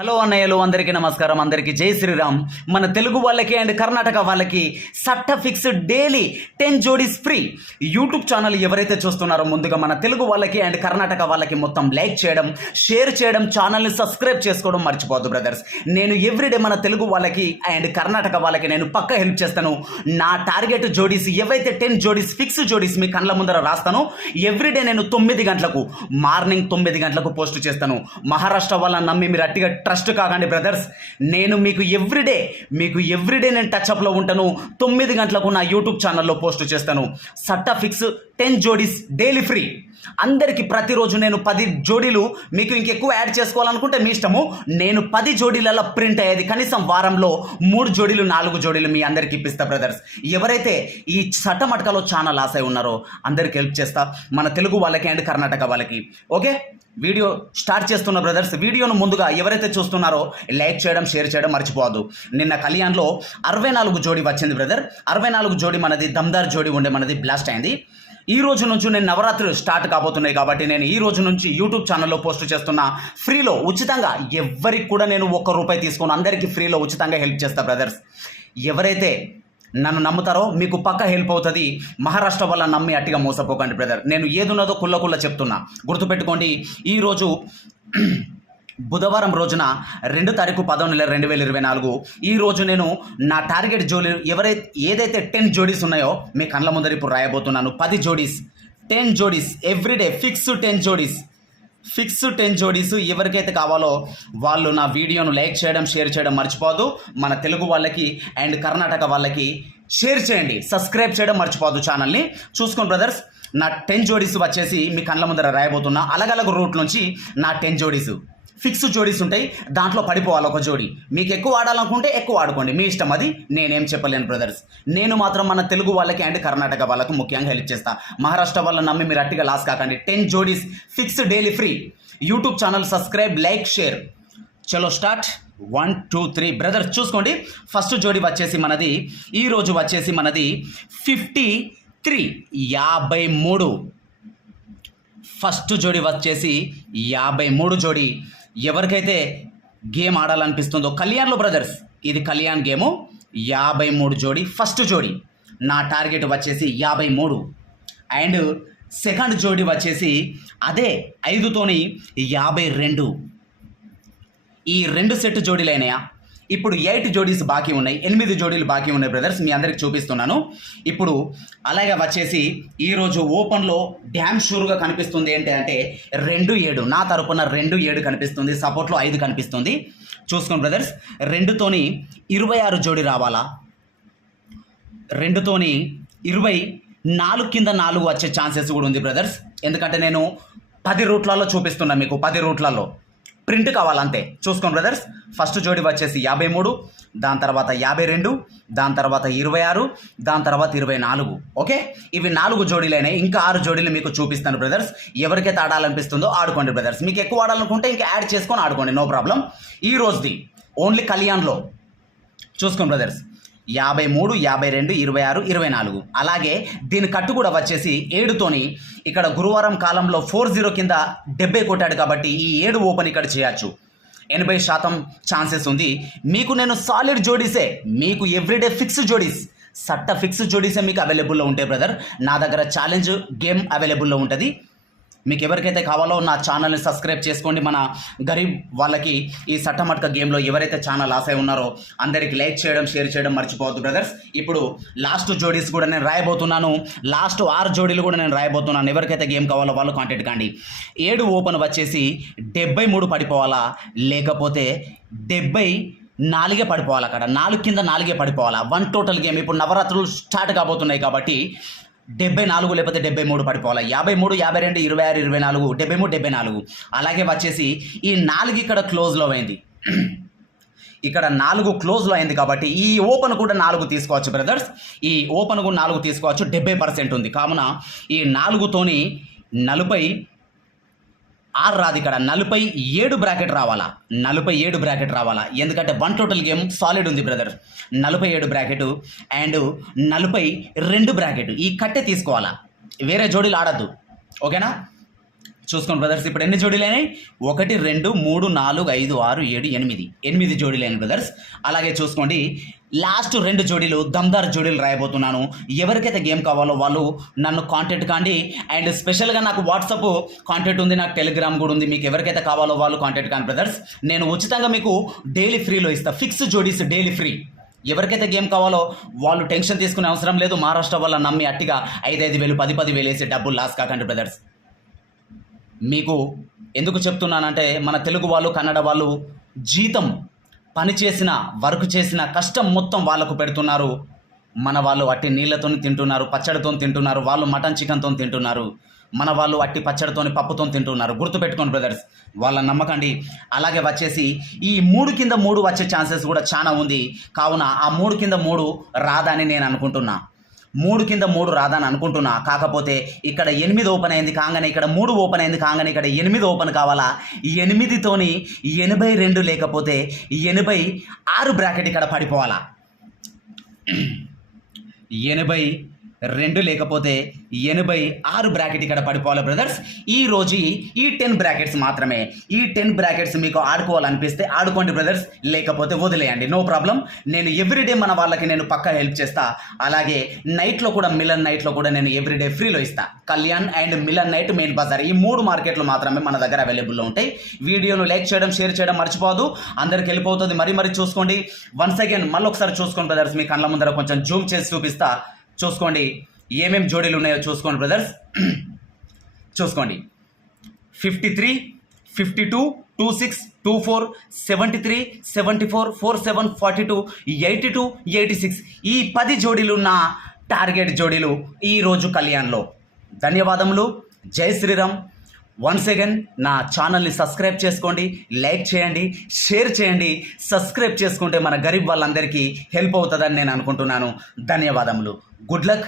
Hello అన్నయ్యలు అందరికీ నమస్కారం. అందరికీ జై శ్రీరామ్. మన తెలుగు వాళ్ళకి అండ్ కర్ణాటక వాళ్ళకి సట్ట ఫిక్స్ డైలీ 10 జోడీస్ ఫ్రీ యూట్యూబ్ ఛానల్ ఎవరైతే చూస్తున్నారో ముందుగా మన తెలుగు వాళ్ళకి అండ్ కర్ణాటక వాళ్ళకి మొత్తం లైక్ చేయడం, షేర్ చేయడం, ఛానల్ని సబ్స్క్రైబ్ చేసుకోవడం మర్చిపోద్దు బ్రదర్స్. నేను ఎవ్రీడే మన తెలుగు వాళ్ళకి అండ్ కర్ణాటక వాళ్ళకి నేను పక్కా హెల్ప్ చేస్తాను. నా టార్గెట్ జోడీస్ ఏవైతే 10 జోడీస్ ఫిక్స్ జోడీస్ మీ కళ్ళ ముందర రాస్తాను. ఎవ్రీడే నేను 9 గంటలకు మార్నింగ్ 9 గంటలకు పోస్ట్ చేస్తాను. మహారాష్ట్ర వాళ్ళని నమ్మి మీరు అట్టిగా ట్రస్ట్ కాకండి బ్రదర్స్. నేను మీకు ఎవ్రీడే నేను టచ్అప్లో ఉంటాను. 9 గంటలకు నా యూట్యూబ్ ఛానల్లో పోస్ట్ చేస్తాను. సట్టా ఫిక్స్ 10 జోడీస్ డైలీ ఫ్రీ అందరికీ. ప్రతిరోజు నేను 10 జోడీలు, మీకు ఇంకెక్కువ యాడ్ చేసుకోవాలనుకుంటే మీ ఇష్టము. నేను 10 జోడీలలో ప్రింట్ అయ్యేది కనీసం వారంలో 3 జోడీలు 4 జోడీలు మీ అందరికి ఇప్పిస్తా బ్రదర్స్. ఎవరైతే ఈ చట్టమటకలో చాలా లాస్ అయి ఉన్నారో అందరికి హెల్ప్ చేస్తా, మన తెలుగు వాళ్ళకి అండ్ కర్ణాటక వాళ్ళకి. ఓకే, వీడియో స్టార్ట్ చేస్తున్న బ్రదర్స్. వీడియోను ముందుగా ఎవరైతే చూస్తున్నారో లైక్ చేయడం, షేర్ చేయడం మర్చిపోవద్దు. నిన్న కళ్యాణ్లో 64 జోడీ వచ్చింది బ్రదర్. 64 జోడీ మనది దమ్దార్ జోడీ ఉండే మనది బ్లాస్ట్ అయింది. ఈ రోజు నుంచి నేను నవరాత్రులు స్టార్ట్ కాబోతున్నాయి కాబట్టి నేను ఈ రోజు నుంచి యూట్యూబ్ ఛానల్లో పోస్ట్ చేస్తున్న ఫ్రీలో ఉచితంగా. ఎవరికి కూడా నేను ₹1 తీసుకొని అందరికీ ఫ్రీలో ఉచితంగా హెల్ప్ చేస్తా బ్రదర్స్. ఎవరైతే నన్ను నమ్ముతారో మీకు పక్క హెల్ప్ అవుతుంది. మహారాష్ట్ర వల్ల నమ్మి అట్టిగా మోసపోకండి బ్రదర్. నేను ఏదున్నదో కుల్ల చెప్తున్నా, గుర్తుపెట్టుకోండి. ఈరోజు బుధవారం రోజున 2 తారీఖు 10వ నెల 2024. ఈరోజు నేను నా టార్గెట్ జోడీ ఏదైతే 10 జోడీస్ ఉన్నాయో మీ కళ్ళ ముందర ఇప్పుడు రాయబోతున్నాను. 10 జోడీస్ 10 జోడీస్ ఎవ్రీడే ఫిక్స్ 10 జోడీస్ ఫిక్స్ 10 జోడీస్. ఎవరికైతే కావాలో వాళ్ళు నా వీడియోను లైక్ చేయడం, షేర్ చేయడం మర్చిపోదు. మన తెలుగు వాళ్ళకి అండ్ కర్ణాటక వాళ్ళకి షేర్ చేయండి, సబ్స్క్రైబ్ చేయడం మర్చిపోదు. ఛానల్ని చూసుకోండి బ్రదర్స్. నా 10 జోడీస్ వచ్చేసి మీ కళ్ళ ముందర రాయబోతున్నా. అలగలగ రూట్ నుంచి నా 10 జోడీస్ ఫిక్స్ జోడీస్ ఉంటాయి. దాంట్లో పడిపోవాలి ఒక జోడీ. మీకు ఎక్కువ ఆడాలనుకుంటే ఎక్కువ ఆడుకోండి, మీ ఇష్టం. అది నేనేం చెప్పలేను బ్రదర్స్. నేను మాత్రం మన తెలుగు వాళ్ళకి అండ్ కర్ణాటక వాళ్ళకు ముఖ్యంగా హెల్ప్ చేస్తా. మహారాష్ట్ర వాళ్ళని నమ్మి మీరు అట్టిగా లాస్ కాకండి. 10 జోడీస్ fix daily free. YouTube channel subscribe, like, share. చలో స్టార్ట్. 1 2 3 బ్రదర్స్ చూసుకోండి. ఫస్ట్ జోడీ వచ్చేసి మనది ఈరోజు వచ్చేసి మనది 53 53. ఫస్ట్ జోడీ వచ్చేసి 53 జోడీ. ఎవరికైతే గేమ్ ఆడాలనిపిస్తుందో కళ్యాణ్లో బ్రదర్స్, ఇది కళ్యాణ్ గేము. 53 జోడీ ఫస్ట్ జోడీ. నా టార్గెట్ వచ్చేసి 53. అండ్ సెకండ్ జోడీ వచ్చేసి అదే 5తోని 52. ఈ 2 సెట్ జోడీలు అయినాయా? ఇప్పుడు 8 జోడీస్ బాకీ ఉన్నాయి, 8 జోడీలు బాకీ ఉన్నాయి బ్రదర్స్. మీ అందరికి చూపిస్తున్నాను ఇప్పుడు. అలాగే వచ్చేసి ఈరోజు ఓపెన్లో డ్యామ్ షూర్గా కనిపిస్తుంది ఏంటి అంటే 2-7. నా తరపున 2-7 కనిపిస్తుంది. సపోర్ట్లో 5 కనిపిస్తుంది. చూసుకోండి బ్రదర్స్. 2తోని 26 జోడీ రావాలా? 2తోని 20, 4 కింద 4 వచ్చే ఛాన్సెస్ కూడా ఉంది బ్రదర్స్. ఎందుకంటే నేను 10 రూట్లలో చూపిస్తున్నా మీకు. 10 రూట్లలో ప్రింట్ కావాలంతే. చూసుకోండి బ్రదర్స్. ఫస్ట్ జోడీ వచ్చేసి 53, దాని తర్వాత 52, దాని తర్వాత 26, దాని తర్వాత 24. ఓకే, ఇవి 4 జోడీలైనాయి. ఇంకా 6 జోడీలు మీకు చూపిస్తాను బ్రదర్స్. ఎవరికైతే ఆడాలనిపిస్తుందో ఆడుకోండి బ్రదర్స్. మీకు ఎక్కువ ఆడాలనుకుంటే ఇంకా యాడ్ చేసుకొని ఆడుకోండి, నో ప్రాబ్లం. ఈ రోజుది ఓన్లీ కళ్యాణ్లో చూసుకోండి బ్రదర్స్. 53, 52, 26, 24. అలాగే దీని కట్టు కూడా వచ్చేసి 7తోని ఇక్కడ గురువారం కాలంలో 40 కింద 70 కొట్టాడు కాబట్టి ఈ 7 ఓపెన్ ఇక్కడ చేయొచ్చు. 80% ఛాన్సెస్ ఉంది. మీకు నేను సాలిడ్ జోడీసే, మీకు ఎవ్రీడే ఫిక్స్ జోడీస్, సట్ట ఫిక్స్ జోడీసే మీకు అవైలబుల్లో ఉంటాయి బ్రదర్. నా దగ్గర ఛాలెంజ్ గేమ్ అవైలబుల్లో ఉంటుంది. మీకు ఎవరికైతే కావాలో నా ఛానల్ని సబ్స్క్రైబ్ చేసుకోండి. మన గరీబ్ వాళ్ళకి ఈ సట్టమట్క గేమ్లో ఎవరైతే ఛానల్ ఆశ ఉన్నారో అందరికీ లైక్ చేయడం, షేర్ చేయడం మర్చిపోవద్దు బ్రదర్స్. ఇప్పుడు లాస్ట్ జోడీస్ కూడా నేను రాయబోతున్నాను. లాస్ట్ 6 జోడీలు కూడా నేను రాయబోతున్నాను. ఎవరికైతే గేమ్ కావాలో వాళ్ళు కాంటాక్ట్ కాండి. 7 ఓపెన్ వచ్చేసి 73 పడిపోవాలా, లేకపోతే 74 పడిపోవాలి. అక్కడ 4 కింద 4 పడిపోవాలా. 1 టోటల్ గేమ్. ఇప్పుడు నవరాత్రులు స్టార్ట్ కాబోతున్నాయి కాబట్టి 74 లేకపోతే 73 పడిపోవాలి. 53, 52, 26, 24, 73, 74. అలాగే వచ్చేసి ఈ 4 ఇక్కడ క్లోజ్లో అయింది. ఇక్కడ 4 క్లోజ్లో అయింది కాబట్టి ఈ ఓపెన్ కూడా 4 తీసుకోవచ్చు బ్రదర్స్. ఈ ఓపెన్ కూడా 4 తీసుకోవచ్చు. 70% ఉంది. కావున ఈ 4తోని 46 రాదు. ఇక్కడ 47 బ్రాకెట్ రావాలా. 47 బ్రాకెట్ రావాలా. ఎందుకంటే 1 టోటల్ గేమ్ సాలిడ్ ఉంది బ్రదర్. 47 bracket and 42 bracket. ఈ కట్టే తీసుకోవాలా, వేరే జోడీలు ఆడద్దు. ఓకేనా? చూసుకోండి బ్రదర్స్, ఇప్పుడు ఎన్ని జోడీలైనాయి? 1 2 3 4 5 6 7 8 జోడీలైన బ్రదర్స్. అలాగే చూసుకోండి, లాస్ట్ 2 జోడీలు దమ్దార్ జోడీలు రాయబోతున్నాను. ఎవరికైతే గేమ్ కావాలో వాళ్ళు నన్ను కాంటాక్ట్ కాండి. అండ్ స్పెషల్గా నాకు వాట్సాప్ కాంటాక్ట్ ఉంది, నాకు టెలిగ్రామ్ కూడా ఉంది. మీకు ఎవరికైతే కావాలో వాళ్ళు కాంటాక్ట్ కాండి బ్రదర్స్. నేను ఉచితంగా మీకు డైలీ ఫ్రీలో ఇస్తాను. ఫిక్స్ జోడీస్ డైలీ ఫ్రీ. ఎవరికైతే గేమ్ కావాలో వాళ్ళు టెన్షన్ తీసుకునే అవసరం లేదు. మహారాష్ట్ర వల్ల నమ్మి అట్టిగా 5,000 10,000 వేసి డబ్బులు లాస్ కాకండి బ్రదర్స్. మీకు ఎందుకు చెప్తున్నానంటే మన తెలుగు వాళ్ళు కన్నడ వాళ్ళు జీతం పని చేసిన వర్క్ చేసిన కష్టం మొత్తం వాళ్ళకు పెడుతున్నారు. మన వాళ్ళు అట్టి నీళ్ళతో తింటున్నారు, పచ్చడితో తింటున్నారు, వాళ్ళు మటన్ చికెన్తో తింటున్నారు. మన వాళ్ళు అట్టి పచ్చడితోని పప్పుతో తింటున్నారు. గుర్తుపెట్టుకోండి బ్రదర్స్, వాళ్ళ నమ్మకండి. అలాగే వచ్చేసి ఈ 3 కింద 3 వచ్చే ఛాన్సెస్ కూడా చాలా ఉంది. కావున ఆ 3 కింద 3 రాదని నేను అనుకుంటున్నా. 3 కింద 3 రాదని అనుకుంటున్నా. కాకపోతే ఇక్కడ 8 ఓపెన్ అయింది కాగానే, ఇక్కడ 3 ఓపెన్ అయింది కాగానే ఇక్కడ 8 ఓపెన్ కావాలా. 8తోని 82 లేకపోతే 86 బ్రాకెట్ ఇక్కడ పడిపోవాలా. 82 లేకపోతే 86 బ్రాకెట్ ఇక్కడ పడిపోవాలి బ్రదర్స్. ఈ రోజు ఈ 10 బ్రాకెట్స్ మాత్రమే. ఈ 10 బ్రాకెట్స్ మీకు ఆడుకోవాలనిపిస్తే ఆడుకోండి బ్రదర్స్, లేకపోతే వదిలేయండి, నో ప్రాబ్లం. నేను ఎవ్రీడే మన వాళ్ళకి నేను పక్కా హెల్ప్ చేస్తా. అలాగే నైట్లో కూడా, మిలన్ నైట్లో కూడా నేను ఎవ్రీడే ఫ్రీలో ఇస్తా. Kalyan and Milan night, main Bazar, ఈ 3 మార్కెట్లు మాత్రమే మన దగ్గర అవైలబుల్లో ఉంటాయి. వీడియోను లైక్ చేయడం, షేర్ చేయడం మర్చిపోదు. అందరికి వెళ్ళిపోతుంది. మరీ చూసుకోండి. వన్స్ అగైన్ మళ్ళీ ఒకసారి చూసుకోండి బ్రదర్స్. మీ కళ్ళ ముందర కొంచెం జూమ్ చేసి చూపిస్తా. చూసుకోండి ఏమేమి జోడీలు ఉన్నాయో చూసుకోండి బ్రదర్స్. చూసుకోండి 53 52 26 24 73 74 47 42 82 86 ఈ 10 జోడీలున్న టార్గెట్ జోడీలు ఈరోజు కళ్యాణ్లో. ధన్యవాదములు. జై శ్రీరామ్. వన్స్ అగైన్ నా ఛానల్ని సబ్స్క్రైబ్ చేసుకోండి, లైక్ చేయండి, షేర్ చేయండి. సబ్స్క్రైబ్ చేసుకుంటే మన గరీబ్ వాళ్ళందరికీ హెల్ప్ అవుతుందని నేను అనుకుంటున్నాను. ధన్యవాదములు. Good luck.